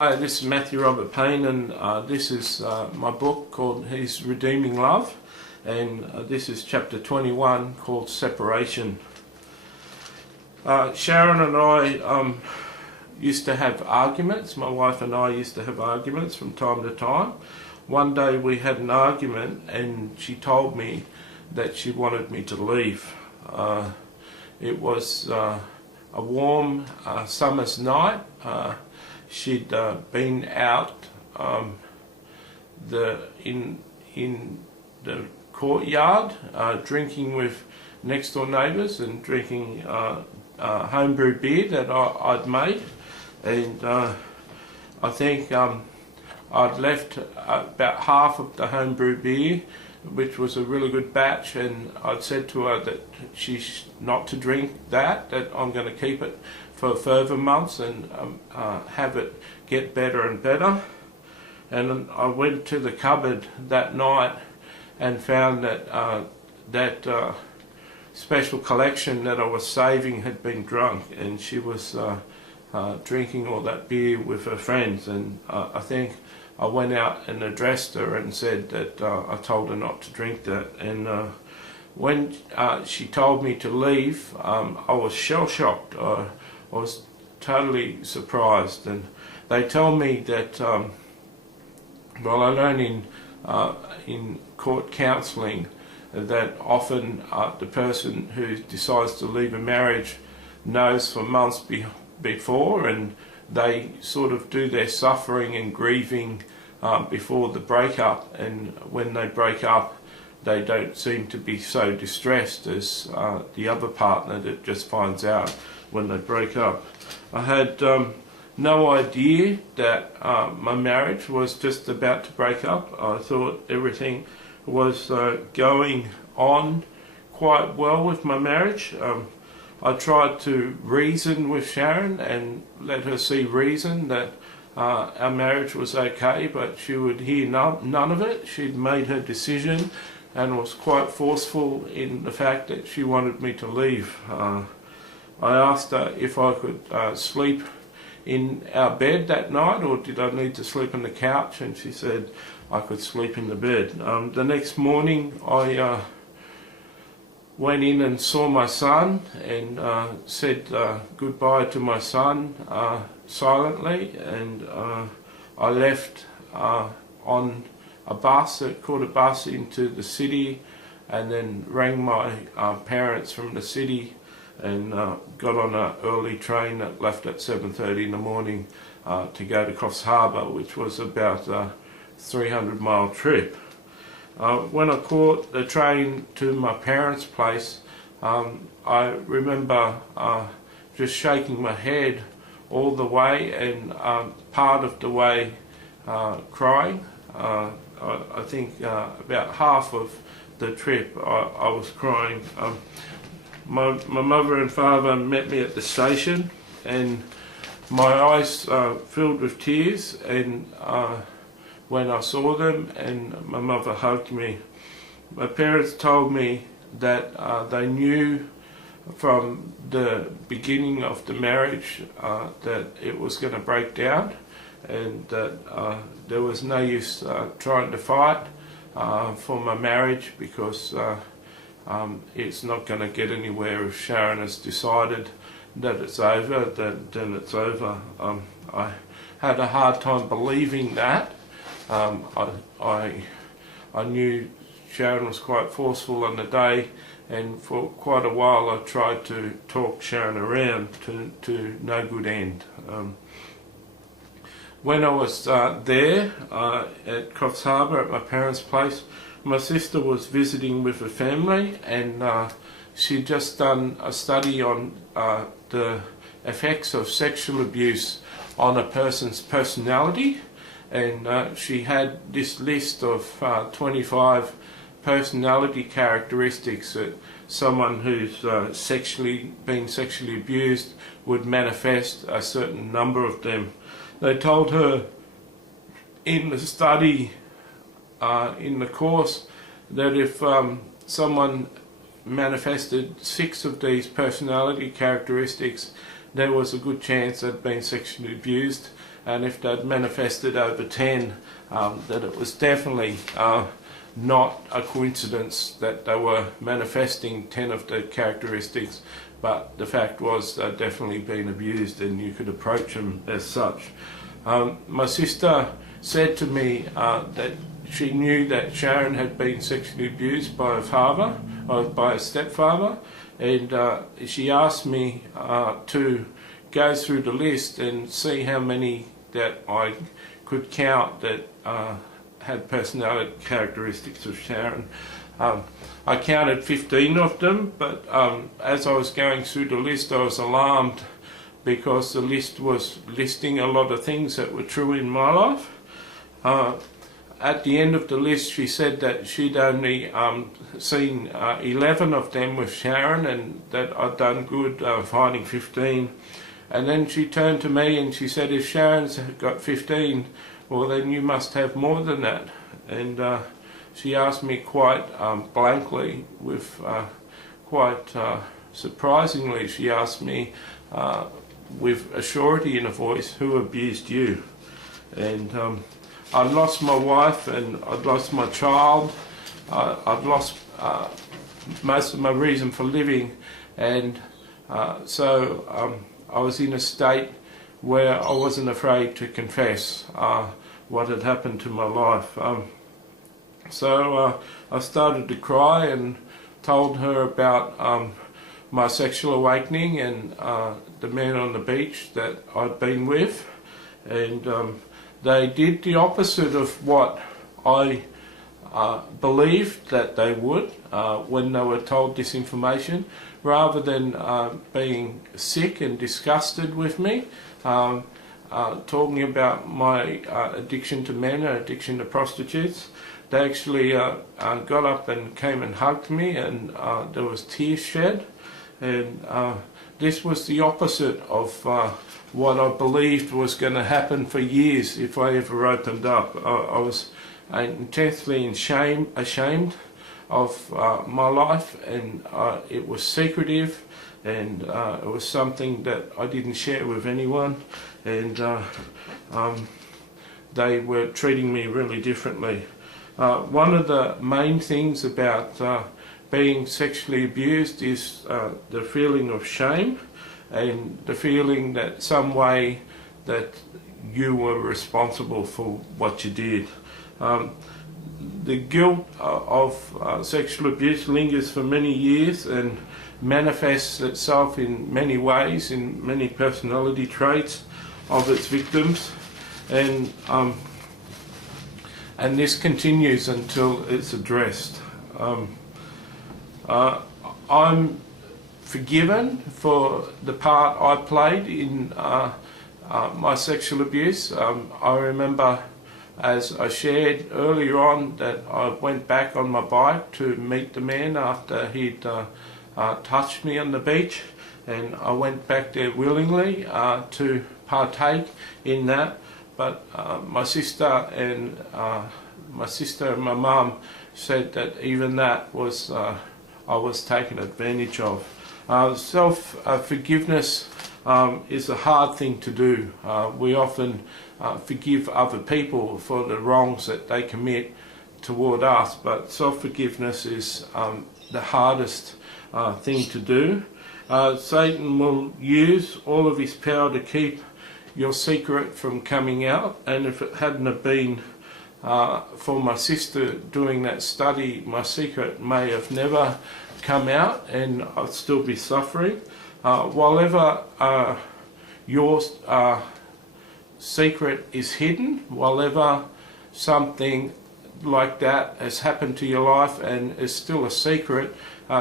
Hi, this is Matthew Robert Payne, and this is my book called His Redeeming Love, and this is chapter 21 called Seperation. Sharon and I used to have arguments. My wife and I used to have arguments from time to time. One day we had an argument and she told me that she wanted me to leave. It was a warm summer's night. She'd been out in the courtyard drinking with next door neighbours and drinking homebrew beer that I'd made, and I think I'd left about half of the homebrew beer, which was a really good batch, and I'd said to her that she's not to drink that I'm going to keep it for further months and have it get better and better. And I went to the cupboard that night and found that that special collection that I was saving had been drunk, and she was drinking all that beer with her friends, and I think I went out and addressed her and said that I told her not to drink that. And when she told me to leave, I was shell-shocked. I was totally surprised, and they tell me that, well, I learned in court counselling that often the person who decides to leave a marriage knows for months before, and they sort of do their suffering and grieving before the breakup, and when they break up they don't seem to be so distressed as the other partner that just finds out when they break up. I had no idea that my marriage was just about to break up. I thought everything was going on quite well with my marriage. I tried to reason with Sharon and let her see reason that our marriage was okay, but she would hear none of it. She'd made her decision and was quite forceful in the fact that she wanted me to leave. I asked her if I could sleep in our bed that night, or did I need to sleep on the couch, and she said I could sleep in the bed. The next morning I went in and saw my son and said goodbye to my son silently, and I left on a bus, caught a bus into the city, and then rang my parents from the city and got on an early train that left at 7:30 in the morning to go to Coffs Harbour, which was about a 300-mile trip. When I caught the train to my parents' place, I remember just shaking my head all the way, and part of the way crying. I think about half of the trip I was crying. My mother and father met me at the station, and my eyes filled with tears, and when I saw them, and my mother hugged me. My parents told me that they knew from the beginning of the marriage that it was going to break down, and that there was no use trying to fight for my marriage, because it's not going to get anywhere. If Sharon has decided that it's over, then it's over. I had a hard time believing that. I knew Sharon was quite forceful on the day, and for quite a while I tried to talk Sharon around to no good end. When I was there at Coffs Harbour at my parents' place, my sister was visiting with a family, and she'd just done a study on the effects of sexual abuse on a person's personality, and she had this list of 25 personality characteristics that someone who's been sexually abused would manifest, a certain number of them. They told her in the study, in the course, that if someone manifested 6 of these personality characteristics, there was a good chance they'd been sexually abused, and if they'd manifested over 10, that it was definitely not a coincidence that they were manifesting 10 of the characteristics, but the fact was they'd definitely been abused and you could approach them as such. My sister said to me that she knew that Sharon had been sexually abused by her father, or by her stepfather, and she asked me to go through the list and see how many that I could count that had personality characteristics of Sharon. I counted 15 of them, but as I was going through the list I was alarmed because the list was listing a lot of things that were true in my life. At the end of the list she said that she'd only seen 11 of them with Sharon and that I'd done good finding 15. And then she turned to me and she said, if Sharon's got 15, well then you must have more than that. And she asked me quite blankly, with quite surprisingly, she asked me with a surety in her voice, who abused you? And I'd lost my wife and I'd lost my child. I'd lost most of my reason for living, and so I was in a state where I wasn't afraid to confess what had happened to my life. So I started to cry and told her about my sexual awakening and the men on the beach that I'd been with, and they did the opposite of what I believed that they would when they were told this information. Rather than being sick and disgusted with me, talking about my addiction to men and addiction to prostitutes, they actually got up and came and hugged me, and there was tears shed, and this was the opposite of what I believed was going to happen for years if I ever opened up. I was intensely ashamed of my life, and it was secretive, and it was something that I didn't share with anyone, and they were treating me really differently. One of the main things about being sexually abused is the feeling of shame and the feeling that some way that you were responsible for what you did. The guilt of sexual abuse lingers for many years and manifests itself in many ways, in many personality traits of its victims, and this continues until it's addressed. I'm forgiven for the part I played in my sexual abuse. I remember, as I shared earlier on, that I went back on my bike to meet the man after he'd touched me on the beach, and I went back there willingly to partake in that. But my sister and my mum said that even that was I was taken advantage of. Self-forgiveness is a hard thing to do. We often forgive other people for the wrongs that they commit toward us, but self-forgiveness is the hardest thing to do. Satan will use all of his power to keep your secret from coming out, and if it hadn't have been for my sister doing that study, my secret may have never come out and I'd still be suffering. While ever your secret is hidden, while ever something like that has happened to your life and is still a secret,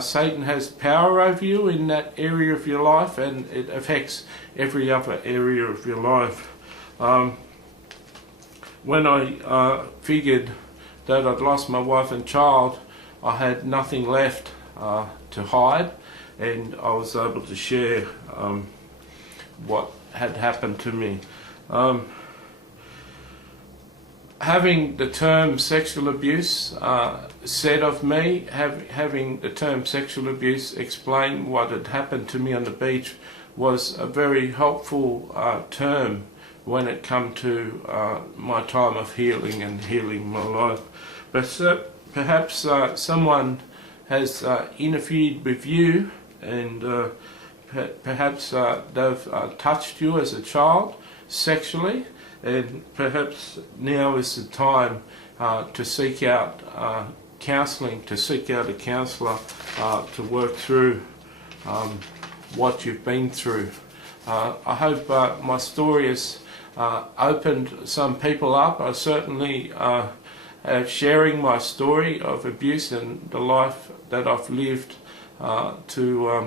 Satan has power over you in that area of your life, and it affects every other area of your life. When I figured that I'd lost my wife and child, I had nothing left to hide, and I was able to share what had happened to me. Having the term sexual abuse said of me, having the term sexual abuse explain what had happened to me on the beach, was a very helpful term when it come to my time of healing and healing my life. But perhaps someone has interfered with you, and perhaps they've touched you as a child sexually, and perhaps now is the time to seek out counselling, to seek out a counsellor to work through what you've been through. I hope my story has opened some people up. I certainly sharing my story of abuse and the life that I've lived to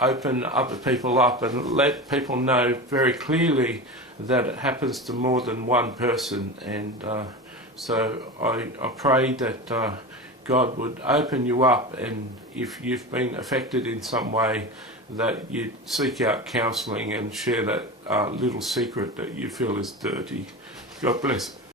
open other people up and let people know very clearly that it happens to more than one person. And so I pray that God would open you up, and if you've been affected in some way, that you seek out counselling and share that little secret that you feel is dirty. God bless.